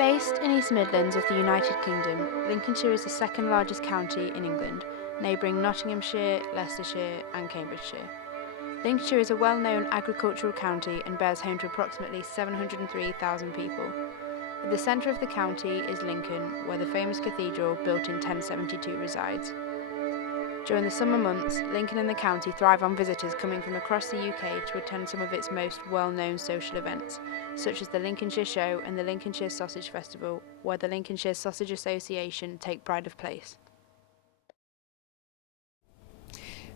Based in East Midlands of the United Kingdom, Lincolnshire is the second largest county in England, neighbouring Nottinghamshire, Leicestershire and Cambridgeshire. Lincolnshire is a well-known agricultural county and bears home to approximately 703,000 people. At the centre of the county is Lincoln, where the famous cathedral, built in 1072, resides. During the summer months, Lincoln and the county thrive on visitors coming from across the UK to attend some of its most well-known social events, such as the Lincolnshire Show and the Lincolnshire Sausage Festival, where the Lincolnshire Sausage Association take pride of place.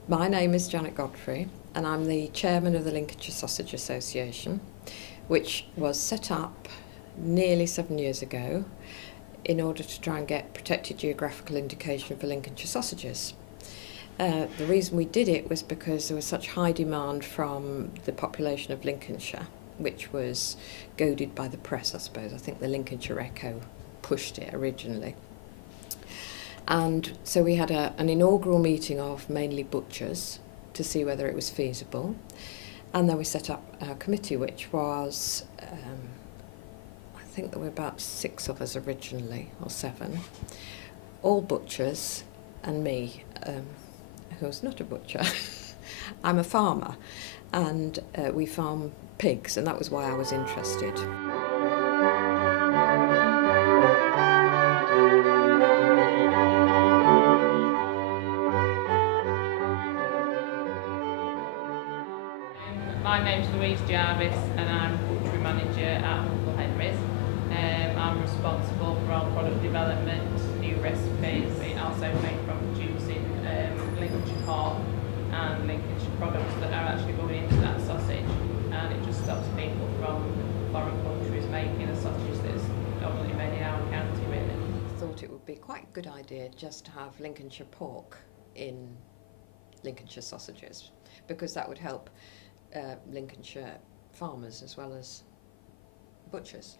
My name is Janet Godfrey and I'm the chairman of the Lincolnshire Sausage Association, which was set up nearly 7 years ago in order to try and get protected geographical indication for Lincolnshire sausages. The reason we did it was because there was such high demand from the population of Lincolnshire, which was goaded by the press, I suppose. I think the Lincolnshire Echo pushed it originally. And so we had an inaugural meeting of mainly butchers to see whether it was feasible. And then we set up our committee, which was, I think there were about 6 of us originally, or 7, all butchers, and me, who's not a butcher. I'm a farmer, and we farm pigs, and that was why I was interested. My name's Louise Jarvis and I'm butchery manager at Uncle Henry's. I'm responsible for our product development, new recipes, and also made from producing Lincolnshire Pork and Lincolnshire products that are actually going into that sausage, and it just stops people from foreign countries making a sausage that's only made in our county, really. I thought it would be quite a good idea just to have Lincolnshire pork in Lincolnshire sausages, because that would help Lincolnshire farmers as well as butchers.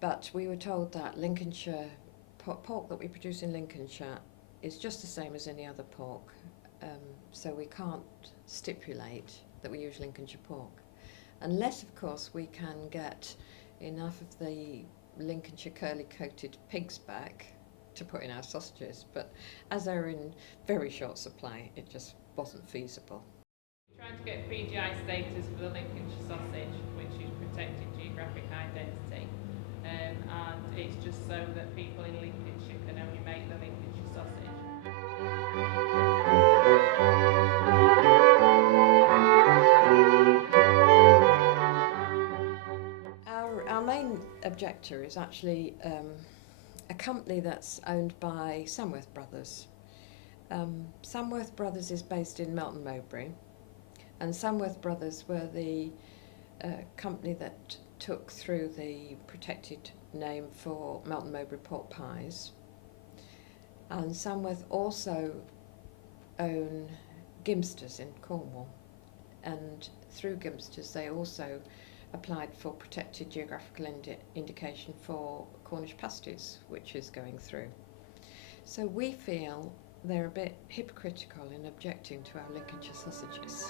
But we were told that Lincolnshire pork that we produce in Lincolnshire is just the same as any other pork, so we can't stipulate that we use Lincolnshire pork, unless of course we can get enough of the Lincolnshire curly coated pigs back to put in our sausages, but as they're in very short supply it just wasn't feasible. We're trying to get PGI status for the Lincolnshire sausage, which is protected geographic identity, and it's just so that people in Lincolnshire can only make the Lincolnshire sausage. Our main objector is actually a company that's owned by Samworth Brothers. Samworth Brothers is based in Melton Mowbray, and Samworth Brothers were the company that took through the protected name for Melton Mowbray pork pies. And Samworth also own Gimsters in Cornwall, and through Gimsters they also applied for protected geographical indication for Cornish pasties, which is going through. So we feel they're a bit hypocritical in objecting to our Lincolnshire sausages.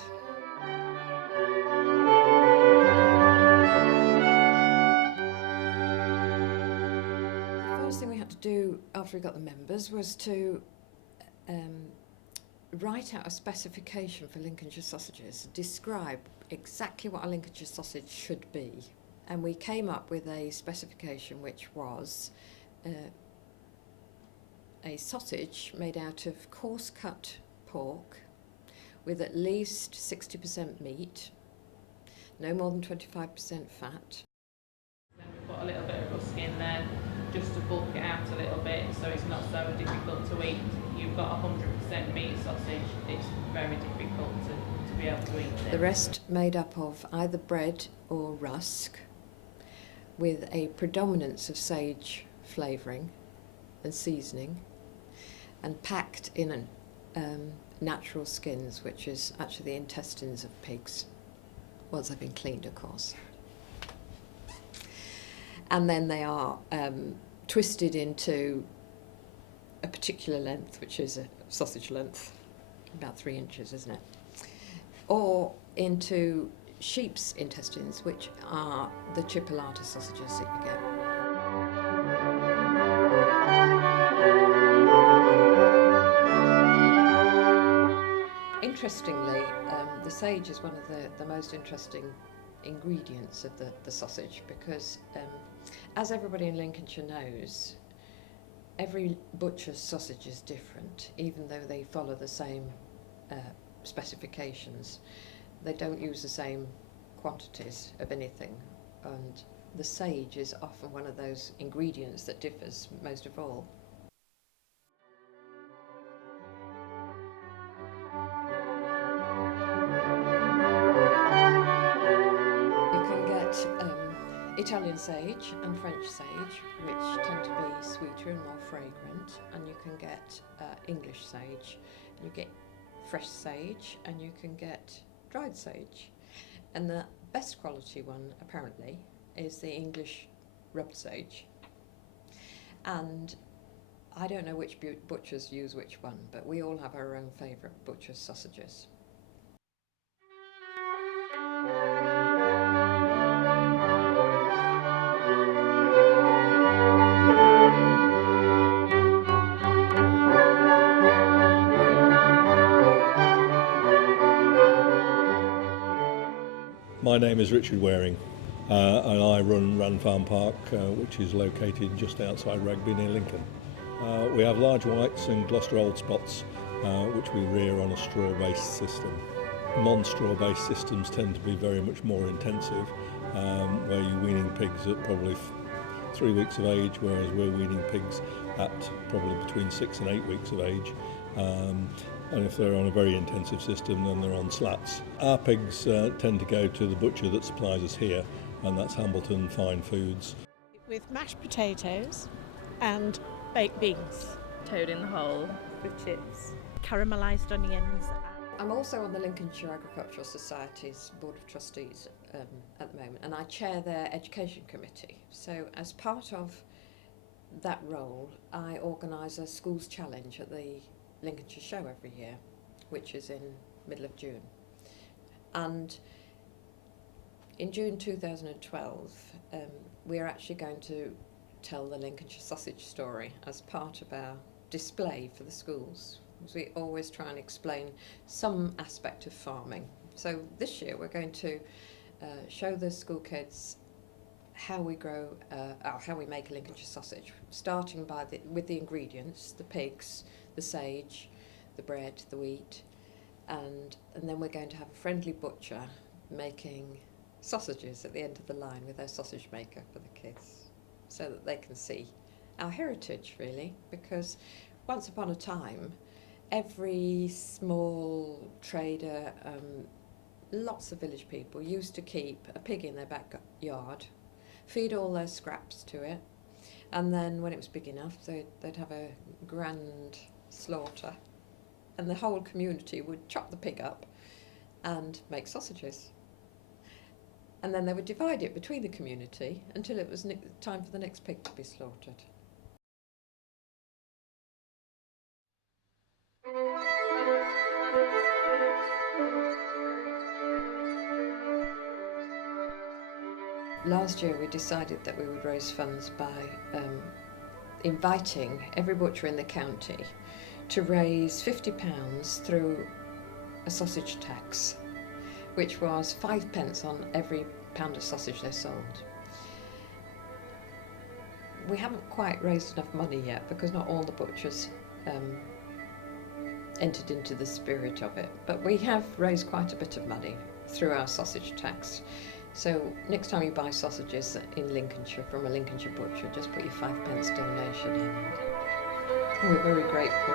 The first thing we had to do after we got the members was to write out a specification for Lincolnshire sausages, describe exactly what a Lincolnshire sausage should be. And we came up with a specification which was a sausage made out of coarse cut pork with at least 60% meat, no more than 25% fat. Then we put a little bit of rusk in there just to bulk it out a little bit so it's not so difficult to eat. You've got 100% meat sausage, it's very difficult to be able to eat it. The rest made up of either bread or rusk with a predominance of sage flavouring and seasoning, and packed in natural skins, which is actually the intestines of pigs, once they've been cleaned, of course. And then they are twisted into a particular length, which is a sausage length, about 3 inches, isn't it? Or into sheep's intestines, which are the chipolata sausages that you get. Interestingly, the sage is one of the most interesting ingredients of the sausage because, as everybody in Lincolnshire knows, every butcher's sausage is different, even though they follow the same specifications. They don't use the same quantities of anything, and the sage is often one of those ingredients that differs most of all. You can get Italian sage and French sage, which tend to be sweeter and more fragrant, and you can get English sage. You get fresh sage and you can get dried sage. And the best quality one, apparently, is the English rubbed sage. And I don't know which butchers use which one, but we all have our own favourite butcher's sausages. My name is Richard Waring, and I run Ran Farm Park, which is located just outside Rugby near Lincoln. We have large whites and Gloucester Old Spots, which we rear on a straw-based system. Non-straw based systems tend to be very much more intensive, where you're weaning pigs at probably 3 weeks of age, whereas we're weaning pigs at probably between 6 and 8 weeks of age. And if they're on a very intensive system, then they're on slats. Our pigs tend to go to the butcher that supplies us here, and that's Hambleton Fine Foods. With mashed potatoes and baked beans. Toad in the hole with chips. Caramelised onions. I'm also on the Lincolnshire Agricultural Society's Board of Trustees at the moment, and I chair their Education Committee. So as part of that role, I organise a schools challenge at the Lincolnshire Show every year, which is in middle of June. And in June 2012, we're actually going to tell the Lincolnshire sausage story as part of our display for the schools. We always try and explain some aspect of farming. So this year we're going to show the school kids how we grow, how we make a Lincolnshire sausage, starting with the ingredients, the pigs, the sage, the bread, the wheat, and then we're going to have a friendly butcher making sausages at the end of the line with their sausage maker for the kids, so that they can see our heritage, really, because once upon a time, every small trader, lots of village people used to keep a pig in their backyard, feed all their scraps to it, and then when it was big enough, they'd have a grand slaughter, and the whole community would chop the pig up and make sausages. And then they would divide it between the community until it was time for the next pig to be slaughtered. Last year we decided that we would raise funds by inviting every butcher in the county to raise £50 through a sausage tax, which was 5p on every pound of sausage they sold. We haven't quite raised enough money yet because not all the butchers entered into the spirit of it, but we have raised quite a bit of money through our sausage tax. So next time you buy sausages in Lincolnshire from a Lincolnshire butcher, just put your 5p donation in. We're very grateful.